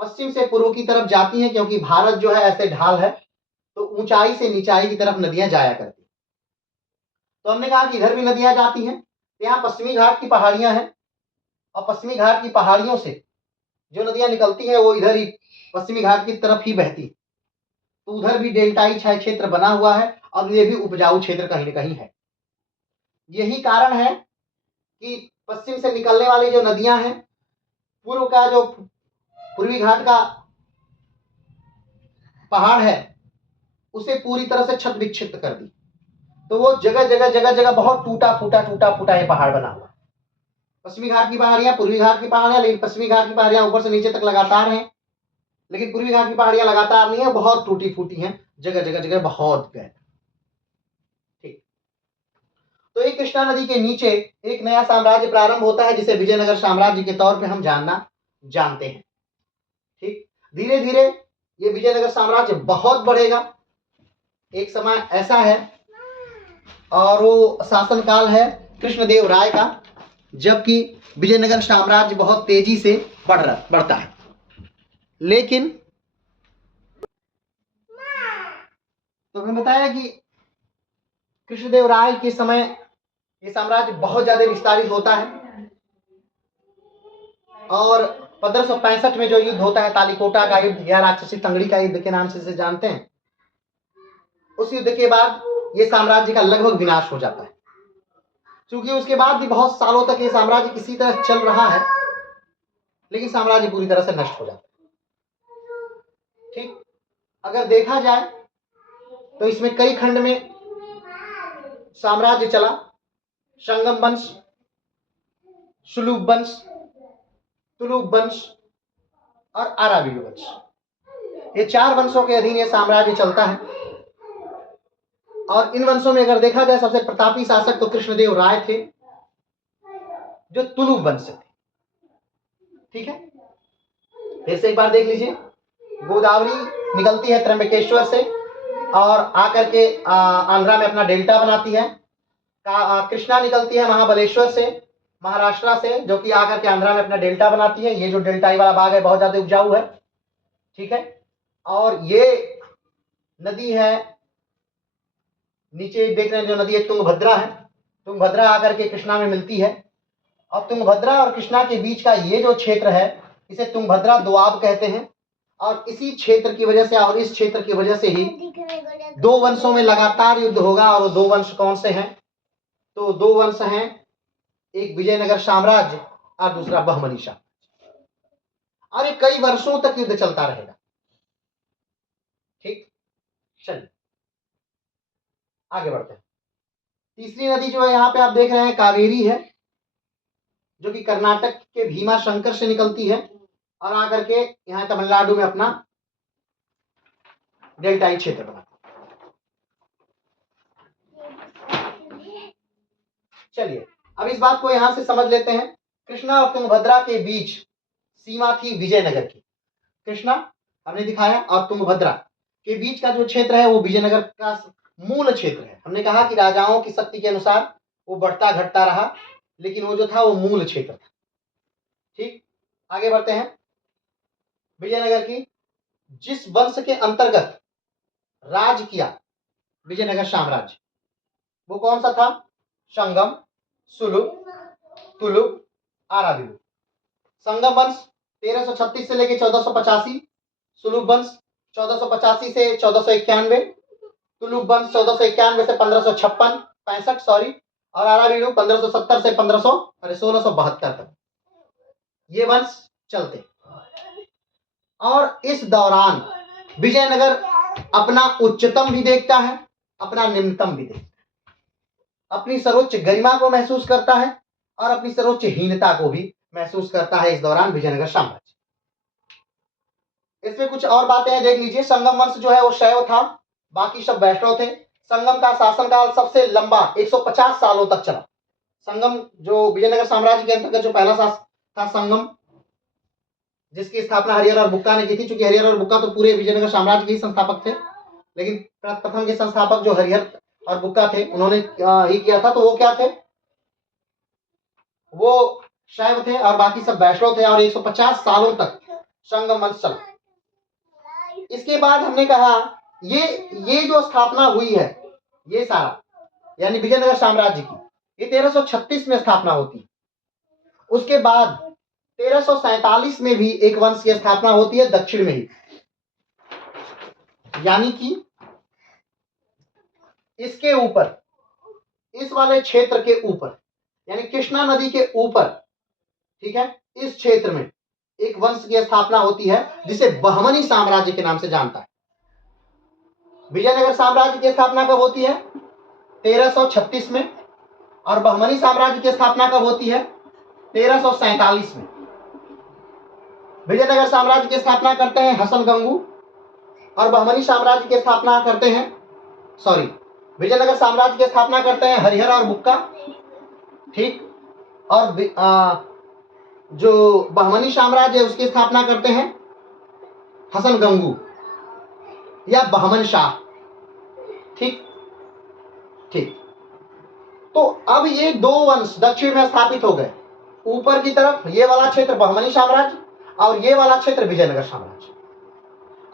पश्चिम से पूर्व की तरफ जाती हैं, क्योंकि भारत जो है ऐसे ढाल है तो ऊंचाई से नीचाई की तरफ नदियां जाया करती हैं। तो हमने कहा कि इधर भी नदियां जाती हैं, तो यहाँ पश्चिमी घाट की पहाड़ियां हैं और पश्चिमी घाट की पहाड़ियों से जो नदियां निकलती हैं वो इधर ही पश्चिमी घाट की तरफ ही बहती, तो उधर भी डेल्टाई छाया क्षेत्र बना हुआ है और ये भी उपजाऊ क्षेत्र कहीं न कहीं है। यही कारण है कि पश्चिम से निकलने वाली जो नदियां हैं, पूर्व का जो पूर्वी घाट का पहाड़ है उसे पूरी तरह से छत विक्षिप्त कर दी, तो वो जगह जगह बहुत टूटा फूटा ये पहाड़ बना हुआ। पश्चिमी घाट की पहाड़ियां, पूर्वी घाट की पहाड़ियां, लेकिन पश्चिमी घाट की पहाड़ियां ऊपर से नीचे तक लगातार हैं, लेकिन पूर्वी घाट की पहाड़ियां लगातार नहीं है, बहुत टूटी फूटी हैं, जगह जगह बहुत गहरा। ठीक, तो एक कृष्णा नदी के नीचे एक नया साम्राज्य प्रारंभ होता है जिसे विजयनगर साम्राज्य के तौर पे हम जानते हैं। ठीक, धीरे धीरे ये विजयनगर साम्राज्य बहुत बढ़ेगा। एक समय ऐसा है और वो शासनकाल है कृष्णदेव राय का, जबकि विजयनगर साम्राज्य बहुत तेजी से बढ़ता है। लेकिन तो हमने बताया कि कृष्णदेव राय के समय ये साम्राज्य बहुत ज्यादा विस्तारित होता है और 1565 में जो युद्ध होता है तालीकोटा का युद्ध या राक्षसी तंगड़ी का युद्ध के नाम से इसे जानते हैं, उस युद्ध के बाद ये साम्राज्य का लगभग विनाश हो जाता है। क्योंकि उसके बाद भी बहुत सालों तक ये साम्राज्य किसी तरह चल रहा है, लेकिन साम्राज्य पूरी तरह से नष्ट हो जाता है। ठीक, अगर देखा जाए तो इसमें कई खंड में साम्राज्य चला, संगम वंश, सुलूप वंश, तुलुप वंश और आरावीड वंश, ये 4 वंशों के अधीन ये साम्राज्य चलता है। और इन वंशों में अगर देखा जाए सबसे प्रतापी शासक तो कृष्णदेव राय थे जो तुलुप वंश से थे। ठीक है, फिर से एक बार देख लीजिए, गोदावरी निकलती है त्र्यंबकेश्वर से और आकर के आंध्रा में अपना डेल्टा बनाती है। कृष्णा निकलती है महाबलेश्वर से, महाराष्ट्र से, जो कि आकर के आंध्रा में अपना डेल्टा बनाती है। ये जो डेल्टाई वाला भाग है बहुत ज्यादा उपजाऊ है। ठीक है, और ये नदी है नीचे देख रहे हैं जो नदी है तुंगभद्रा है, तुंगभद्रा आकर के कृष्णा में मिलती है और तुंगभद्रा और कृष्णा के बीच का ये जो क्षेत्र है इसे तुंगभद्रा दोआब कहते हैं। और इसी क्षेत्र की वजह से और इस क्षेत्र की वजह से ही दो वंशों में लगातार युद्ध होगा। और वो दो वंश कौन से हैं? तो दो वंश हैं, एक विजयनगर साम्राज्य और दूसरा बहमनी साम्राज्य। और ये कई वर्षों तक युद्ध चलता रहेगा। ठीक, चलिए आगे बढ़ते हैं। तीसरी नदी जो है यहाँ पे आप देख रहे हैं कावेरी है, जो कि कर्नाटक के भीमा शंकर से निकलती है और आकर के यहाँ तमिलनाडु में अपना डेल्टाई क्षेत्र बनाती है। चलिए अब इस बात को यहां से समझ लेते हैं। कृष्णा और तुंगभद्रा के बीच सीमा थी विजयनगर की। कृष्णा हमने दिखाया और तुंगभद्रा के बीच का जो क्षेत्र है वो विजयनगर का मूल क्षेत्र है। हमने कहा कि राजाओं की शक्ति के अनुसार वो बढ़ता घटता रहा, लेकिन वो जो था वो मूल क्षेत्र था। ठीक, आगे बढ़ते हैं। विजयनगर की जिस वंश के अंतर्गत राज किया विजयनगर साम्राज्य वो कौन सा था? संगम, सुलुभ, तुलुभ, आराविलु। संगम वंश 1336 से लेकर 1485, सुलुभ वंश 1485 से 1491, तुलुभ वंश 1491 से 65 और आराविलु 1570 से 1672 तक ये वंश चलते। और इस दौरान विजयनगर अपना उच्चतम भी देखता है, अपना निम्नतम भी देखता है, अपनी सर्वोच्च गरिमा को महसूस करता है और अपनी सर्वोच्च हीनता को भी महसूस करता है इस दौरान विजयनगर साम्राज्य। इसमें कुछ और बातें हैं, देख लीजिए। संगम वंश जो है वो शैव था, बाकी सब वैष्णव थे। संगम का शासनकाल सबसे लंबा 150 सालों तक चला। संगम जो विजयनगर साम्राज्य के अंतर्गत जो पहला शासक था संगम, जिसकी स्थापना हरिहर और बुक्का ने की थी। चूंकि हरिहर और बुक्का तो पूरे विजयनगर साम्राज्य के ही संस्थापक थे, लेकिन प्रथम के संस्थापक जो हरिहर और बुक्का थे उन्होंने ही किया था। तो वो क्या थे? वो शैव थे और बाकी सब वैष्णव थे और 150 सालों तक संगम वंश चला। इसके बाद हमने कहा ये जो स्थापना हुई है ये सारा यानी विजयनगर साम्राज्य की, ये 1336 में स्थापना होती है। उसके बाद 1347 में भी एक वंश की स्थापना होती है दक्षिण में ही, यानी कि इसके ऊपर, इस वाले क्षेत्र के ऊपर, यानी कृष्णा नदी के ऊपर, ठीक है, इस क्षेत्र में एक वंश की स्थापना होती है जिसे बहमनी साम्राज्य के नाम से जानता है। विजयनगर साम्राज्य की स्थापना कब होती है? 1336 में। और बहमनी साम्राज्य की स्थापना कब होती है? 1347 में। विजयनगर साम्राज्य की स्थापना करते हैं हसन गंगू और बहमनी साम्राज्य की स्थापना करते हैं, विजयनगर साम्राज्य की स्थापना करते हैं हरिहर और बुक्का। ठीक, और जो बहमनी साम्राज्य है उसकी स्थापना करते हैं हसन गंगू या बहमन शाह। ठीक ठीक, तो अब ये दो वंश दक्षिण में स्थापित हो गए। ऊपर की तरफ ये वाला क्षेत्र बहमनी साम्राज्य और ये वाला क्षेत्र विजयनगर साम्राज्य।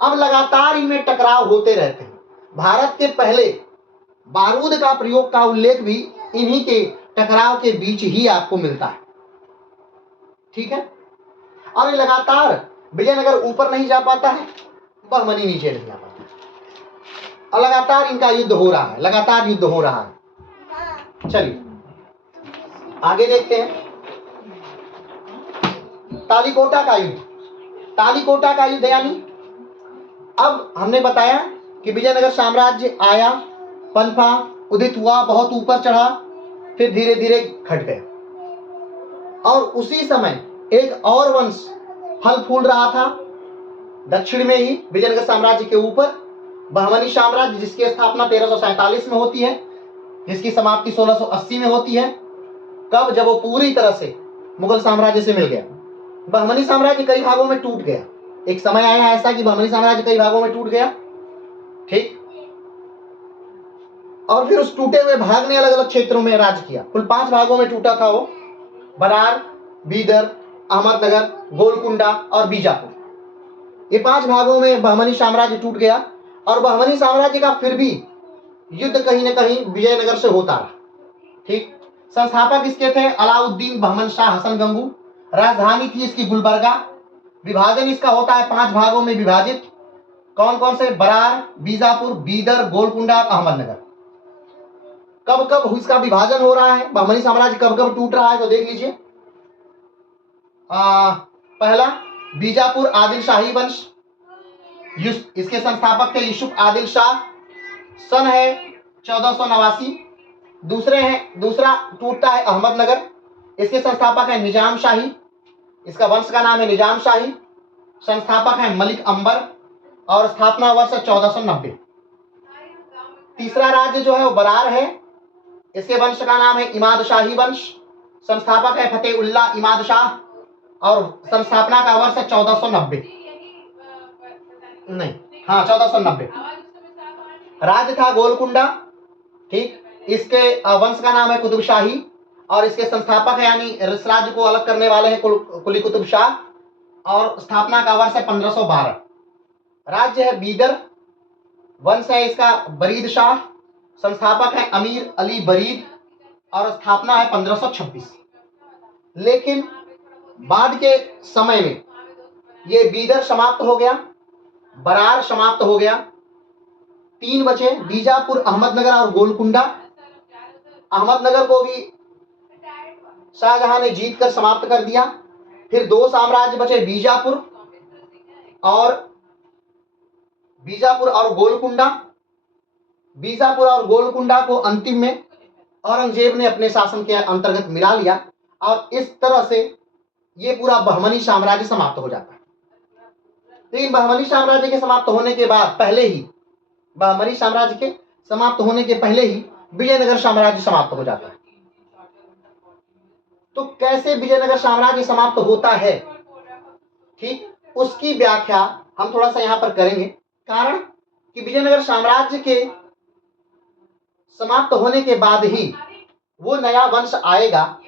अब लगातार इनमें टकराव होते रहते हैं। भारत के पहले बारूद का प्रयोग का उल्लेख भी इन्हीं के टकराव के बीच ही आपको मिलता है। ठीक है, और ये लगातार विजयनगर ऊपर नहीं जा पाता है, बहमनी नीचे नहीं आ पाता है, और लगातार इनका युद्ध हो रहा है, लगातार युद्ध हो रहा है। चलिए आगे देखते हैं। तालीकोटा का युद्ध। तालीकोटा का युद्ध यानी अब हमने बताया कि विजयनगर साम्राज्य आया, पनपा, उदित हुआ, बहुत ऊपर चढ़ा, फिर धीरे धीरे घट गया। और उसी समय एक और वंश फल फूल रहा था दक्षिण में ही विजयनगर साम्राज्य के ऊपर, बहमनी साम्राज्य, जिसकी स्थापना 1347 में होती है, जिसकी समाप्ति 1680 में होती है। कब? जब वो पूरी तरह से मुगल साम्राज्य से मिल गया। बहमनी साम्राज्य कई भागों में टूट गया। एक समय आया ऐसा कि बहमनी साम्राज्य कई भागों में टूट गया। ठीक, और फिर उस टूटे हुए भाग ने अलग अलग क्षेत्रों में राज किया। कुल 5 भागों में टूटा था वो, बरार, बीदर, अहमदनगर, गोलकुंडा और बीजापुर। ये 5 भागों में बहमनी साम्राज्य टूट गया और बहमनी साम्राज्य का फिर भी युद्ध कहीं न कहीं विजयनगर से होता रहा। ठीक, संस्थापक इसके थे अलाउद्दीन बहमन शाह हसन गंगू। राजधानी थी इसकी गुलबर्गा। विभाजन इसका होता है 5 भागों में विभाजित। कौन कौन से? बरार, बीजापुर, बीदर, गोलकुंडा और अहमदनगर। कब कब इसका विभाजन हो रहा है, बहमनी साम्राज्य कब कब टूट रहा है, तो देख लीजिए। पहला बीजापुर आदिल शाही वंश, इसके संस्थापक थे यूसुफ आदिल शाह। सन है 1489। दूसरा टूटता है अहमदनगर। इसके संस्थापक है निजाम शाही। इसका वंश का नाम है निजाम शाही। संस्थापक है मलिक अंबर और स्थापना वर्ष 1490। तीसरा राज्य जो है वो बरार है। इसके वंश का नाम है इमाद शाही वंश। संस्थापक है फतेह उल्लाह इमाद शाह और संस्थापना का वर्ष है 1490। नहीं, हाँ 1490। राज्य था गोलकुंडा। ठीक, इसके वंश का नाम है कुतुब शाही और इसके संस्थापक है यानी इस राज्य को अलग करने वाले हैं कुली कुतुब शाह और स्थापना का वर्ष है 1512। राज्य है बीदर। वंश है इसका बरीद शाह। संस्थापक है अमीर अली बरीद और स्थापना है 1526। लेकिन बाद के समय में ये बीदर समाप्त हो गया, बरार समाप्त हो गया। 3 बचे, बीजापुर, अहमदनगर और गोलकुंडा। अहमदनगर को भी शाहजहां ने जीत कर समाप्त कर दिया। फिर 2 साम्राज्य बचे, बीजापुर और गोलकुंडा। बीजापुर और गोलकुंडा को अंतिम में औरंगजेब ने अपने शासन के अंतर्गत मिला लिया और इस तरह से ये पूरा बहमनी साम्राज्य समाप्त हो जाता है। लेकिन बहमनी साम्राज्य के समाप्त होने के बाद बहमनी साम्राज्य के समाप्त होने के पहले ही विजयनगर साम्राज्य समाप्त हो जाता है। तो कैसे विजयनगर साम्राज्य समाप्त होता है, ठीक, उसकी व्याख्या हम थोड़ा सा यहां पर करेंगे। कारण कि विजयनगर साम्राज्य के समाप्त होने के बाद ही वो नया वंश आएगा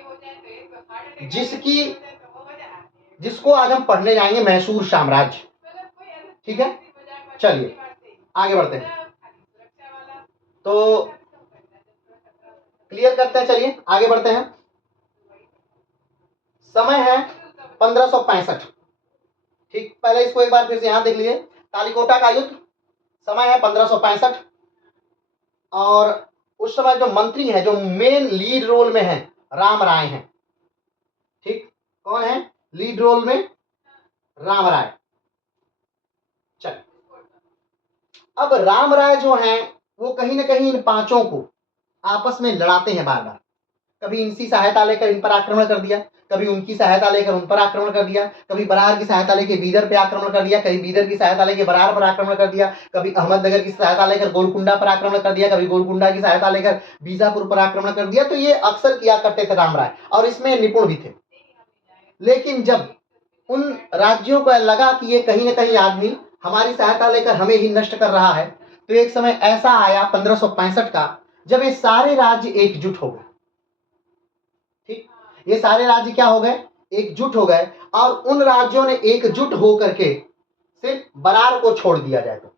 जिसको आज हम पढ़ने जाएंगे, मैसूर साम्राज्य। ठीक है, चलिए आगे बढ़ते हैं। तो क्लियर करते हैं, चलिए आगे बढ़ते हैं। समय है 1565। ठीक, पहले इसको एक बार फिर से यहां देख लीजिए। तालीकोटा का युद्ध, समय है 1565 और उस समय जो मंत्री है, जो मेन लीड रोल में है, राम राय हैं। ठीक, कौन है लीड रोल में? राम राय। चलिए, अब राम राय जो हैं वो कहीं ना कहीं इन 5 को आपस में लड़ाते हैं बार बार। कभी इनकी सहायता लेकर इन पर आक्रमण कर दिया, कभी उनकी सहायता लेकर उन पर आक्रमण कर दिया, कभी बरार की सहायता लेकर बीदर पे आक्रमण कर दिया, कभी बीदर की सहायता लेकर बरार पर आक्रमण कर दिया, कभी अहमदनगर की सहायता लेकर गोलकुंडा पर आक्रमण कर दिया, कभी गोलकुंडा की सहायता लेकर बीजापुर पर आक्रमण कर दिया। तो ये अक्सर किया करते थे राम राय और इसमें निपुण भी थे। लेकिन जब उन राज्यों को लगा कि ये कहीं ना कहीं आदमी हमारी सहायता लेकर हमें ही नष्ट कर रहा है, तो एक समय ऐसा आया 1565 का, जब ये सारे राज्य एकजुट हो गए। ठीक, ये सारे राज्य क्या हो गए? एकजुट हो गए और उन राज्यों ने एकजुट होकर के सिर्फ बरार को छोड़ दिया जाए। तो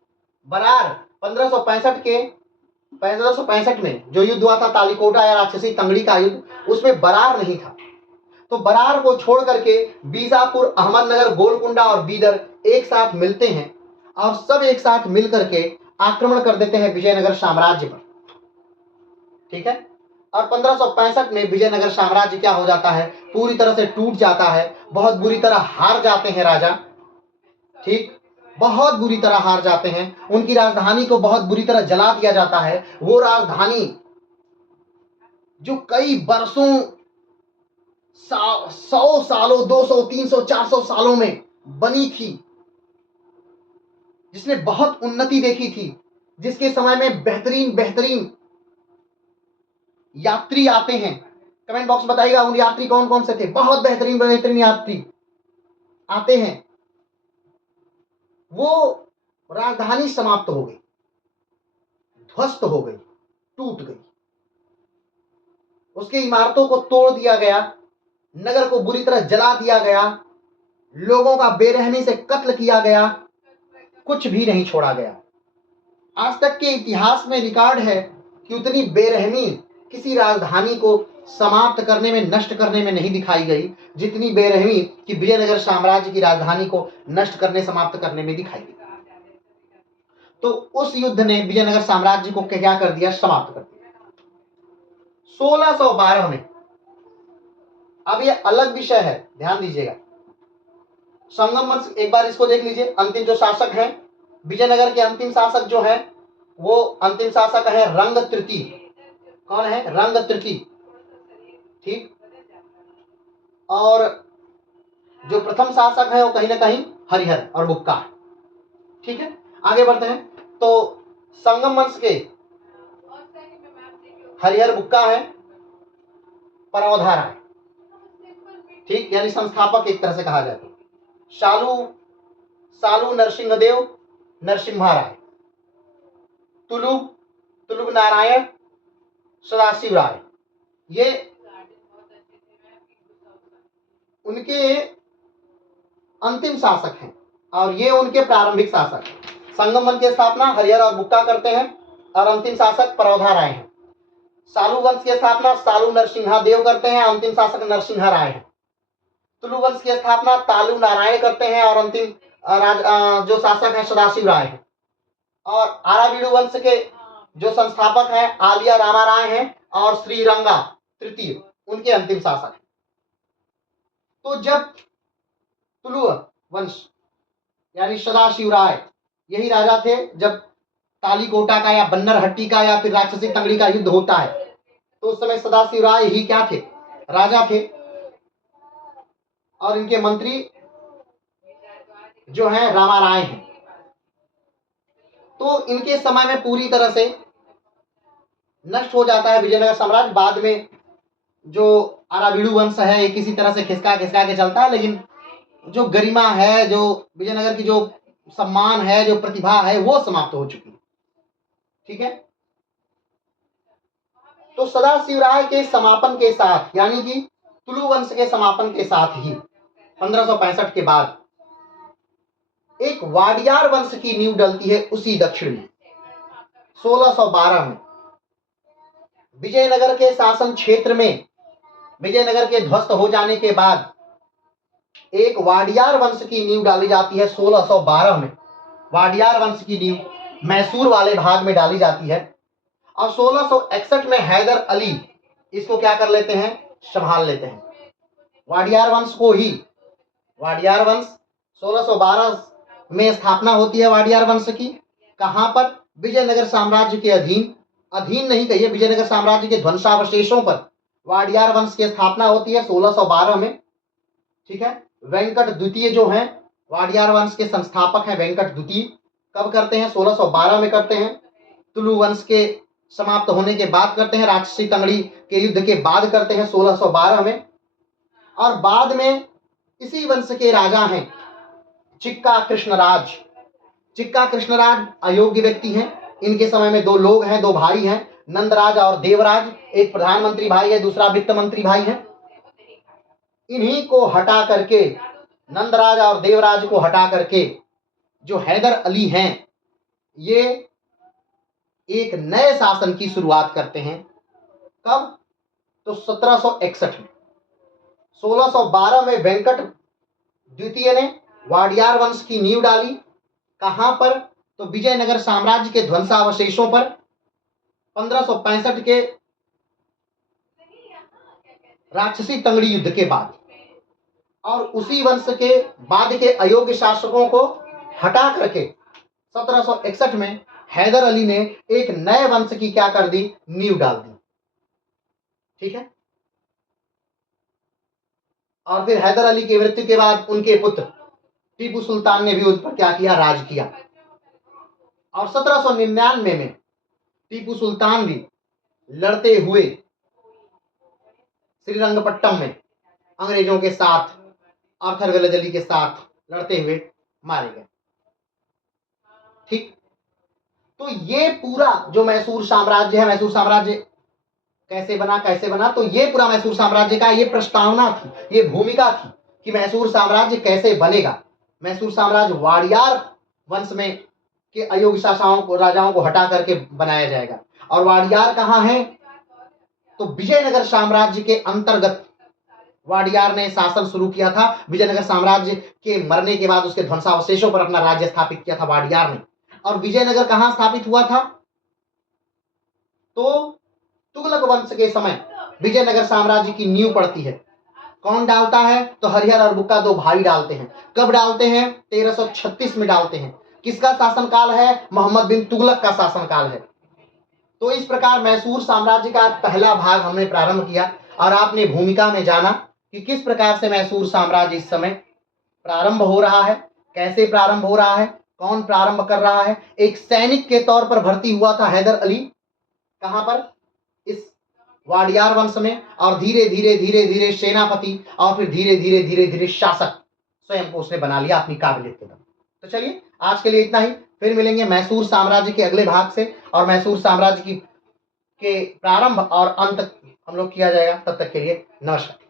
बरार 1565 में जो युद्ध हुआ था, तालीकोटा या राक्षसी तंगड़ी का युद्ध, उसमें बरार नहीं था। तो बरार को छोड़ करके बीजापुर, अहमदनगर, गोलकुंडा और बीदर एक साथ मिलते हैं और सब एक साथ मिलकर के आक्रमण कर देते हैं विजयनगर साम्राज्य पर। ठीक है, और 1565 में विजयनगर साम्राज्य क्या हो जाता है? पूरी तरह से टूट जाता है। बहुत बुरी तरह हार जाते हैं राजा। ठीक, बहुत बुरी तरह हार जाते हैं। उनकी राजधानी को बहुत बुरी तरह जला दिया जाता है। वो राजधानी जो कई बरसों, 100 सालों, 200, 300, 400 सालों में बनी थी, जिसने बहुत उन्नति देखी थी, जिसके समय में बेहतरीन यात्री आते हैं। कमेंट बॉक्स बताइएगा उन यात्री कौन कौन से थे। बहुत बेहतरीन यात्री आते हैं। वो राजधानी समाप्त हो गई, ध्वस्त हो गई, टूट गई। उसकी इमारतों को तोड़ दिया गया, नगर को बुरी तरह जला दिया गया, लोगों का बेरहमी से कत्ल किया गया, कुछ भी नहीं छोड़ा गया। आज तक के इतिहास में रिकॉर्ड है कि उतनी बेरहमी किसी राजधानी को समाप्त करने में, नष्ट करने में नहीं दिखाई गई जितनी बेरहमी कि विजयनगर साम्राज्य की राजधानी को नष्ट करने, समाप्त करने में दिखाई गई। तो उस युद्ध ने विजयनगर साम्राज्य को क्या कर दिया? समाप्त कर दिया। 1612 में, अब ये अलग विषय है, ध्यान दीजिएगा। संगम वंश, एक बार इसको देख लीजिए। अंतिम जो शासक है विजयनगर के, अंतिम शासक जो है वो अंतिम शासक है रंग तृतीय। कौन है? रंग तृतीय। ठीक। और जो प्रथम शासक है वो कहीं ना कहीं हरिहर और बुक्का है। ठीक है, आगे बढ़ते हैं। तो संगम वंश के हरिहर बुक्का है, परवधा राय, ठीक, यानी संस्थापक एक तरह से कहा जाता है। सालू नरसिंहदेव नरसिम्हा राय, तुलुग नारायण सदाशिव राय, ये उनके अंतिम शासक हैं और ये उनके प्रारंभिक शासक हैं। संगम वंश की स्थापना हरिहर और बुक्का करते हैं और अंतिम शासक परवधा राय हैं। सालू वंश की स्थापना सालू नरसिम्हा देव करते हैं, अंतिम शासक नरसिम्हा राय हैं। तुलु वंश की स्थापना तालु नारायण करते हैं और अंतिम जो शासक है सदाशिव राय है। और आरावीडु वंश के जो संस्थापक हैं आलिया रामा राय हैं और श्रीरंगा तृतीय उनके अंतिम शासक हैं। तो जब तुलु वंश यानी सदाशिव राय यही राजा थे, जब तालीकोटा का या बन्नरहट्टी का या फिर राक्षसी तंगड़ी का युद्ध होता है तो उस समय सदाशिव राय ही क्या थे? राजा थे। और इनके मंत्री जो हैं रामा राय हैं। तो इनके समय में पूरी तरह से नष्ट हो जाता है विजयनगर साम्राज्य। बाद में जो आरावीडु वंश है ये किसी तरह से खिसका खिसका के चलता है, लेकिन जो गरिमा है, जो विजयनगर की जो सम्मान है, जो प्रतिभा है, वो समाप्त हो चुकी है। ठीक है, तो सदाशिव राय के समापन के साथ, यानी कि तुलु वंश के समापन के साथ ही 1565 के बाद एक वाडियार वंश की नींव डलती है उसी दक्षिण में। 1612 में विजयनगर के शासन क्षेत्र में, विजयनगर के ध्वस्त हो जाने के बाद एक वाडियार वंश की नींव डाली जाती है। 1612 में वाडियार वंश की नींव मैसूर वाले भाग में डाली जाती है और 1661 में हैदर अली इसको क्या कर लेते हैं? संभाल लेते हैं। वाडियार वंश को ही, वाडियार वंश 1612 में स्थापना होती है वाडियार वंश की। कहां पर? विजयनगर साम्राज्य के अधीन नहीं कहिए, विजयनगर साम्राज्य के ध्वंसावशेषों पर वाडियार वंश की स्थापना होती है 1612 में। ठीक है, वेंकट द्वितीय जो हैं वाडियार वंश के संस्थापक हैं, वेंकट द्वितीय कब करते हैं? 1612 में करते हैं। तुलु वंश के समाप्त होने के बाद करते हैं, राक्षसी तंगड़ी के युद्ध के बाद करते हैं 1612 में। और बाद में इसी वंश के राजा हैं चिक्का कृष्णराज। चिक्का कृष्णराज अयोग्य व्यक्ति हैं। इनके समय में दो लोग हैं, दो भाई हैं, नंदराज और देवराज। एक प्रधानमंत्री भाई है, दूसरा वित्त मंत्री भाई है। इन्हीं को हटा करके, नंदराज और देवराज को हटा करके जो हैदर अली हैं ये एक नए शासन की शुरुआत करते हैं। कब? तो 1761 में। 1612 में वेंकट द्वितीय ने वाडियार वंश की नींव डाली। कहां पर? तो विजयनगर साम्राज्य के ध्वंसावशेषों पर 1565 के राक्षसी तंगड़ी युद्ध के बाद। और उसी वंश के बाद के अयोग्य शासकों को हटा करके 1761 में हैदर अली ने एक नए वंश की क्या कर दी? नींव डाल दी। ठीक है, और फिर हैदर अली की मृत्यु के बाद उनके पुत्र टीपू सुल्तान ने भी उस पर क्या किया? राज किया। और 1799 में टीपू सुल्तान भी लड़ते हुए श्रीरंगपट्टम में अंग्रेजों के साथ, आर्थर वेलेजली के साथ लड़ते हुए मारे गए। ठीक, तो ये पूरा जो मैसूर साम्राज्य है, मैसूर साम्राज्य कैसे बना, तो ये पूरा मैसूर साम्राज्य का ये प्रस्तावना थी, ये भूमिका थी कि मैसूर साम्राज्य कैसे बनेगा। मैसूर साम्राज्य वाडियार वंश में के अयोग्य शासकों को, राजाओं को हटा करके बनाया जाएगा। और वाडियार कहाँ है? तो विजयनगर साम्राज्य के अंतर्गत वाडियार ने शासन शुरू किया था। विजयनगर साम्राज्य के मरने के बाद उसके ध्वंसावशेषों पर अपना राज्य स्थापित किया था वाडियार ने। और विजयनगर कहां स्थापित हुआ था? तो तुगलक वंश के समय विजयनगर साम्राज्य की नींव पड़ती है। कौन डालता है? तो हरिहर और बुक्का दो भाई डालते हैं। कब डालते हैं? 1336 में डालते हैं। किसका शासनकाल है? मोहम्मद बिन तुगलक का शासनकाल है। तो इस प्रकार मैसूर साम्राज्य का पहला भाग हमने प्रारंभ किया और आपने भूमिका में जाना कि किस प्रकार से मैसूर साम्राज्य इस समय प्रारंभ हो रहा है, कैसे प्रारंभ हो रहा है, कौन प्रारंभ कर रहा है। एक सैनिक के तौर पर भर्ती हुआ था हैदर अली, कहां पर? इस वाडियार वंश में। और धीरे धीरे धीरे धीरे सेनापति और फिर धीरे धीरे धीरे धीरे शासक स्वयं को उसने बना लिया अपनी काबिलियत के दम। तो चलिए आज के लिए इतना ही, फिर मिलेंगे मैसूर साम्राज्य के अगले भाग से और मैसूर साम्राज्य की के प्रारंभ और अंत हम लोग किया जाएगा। तब तक के लिए नमस्कार।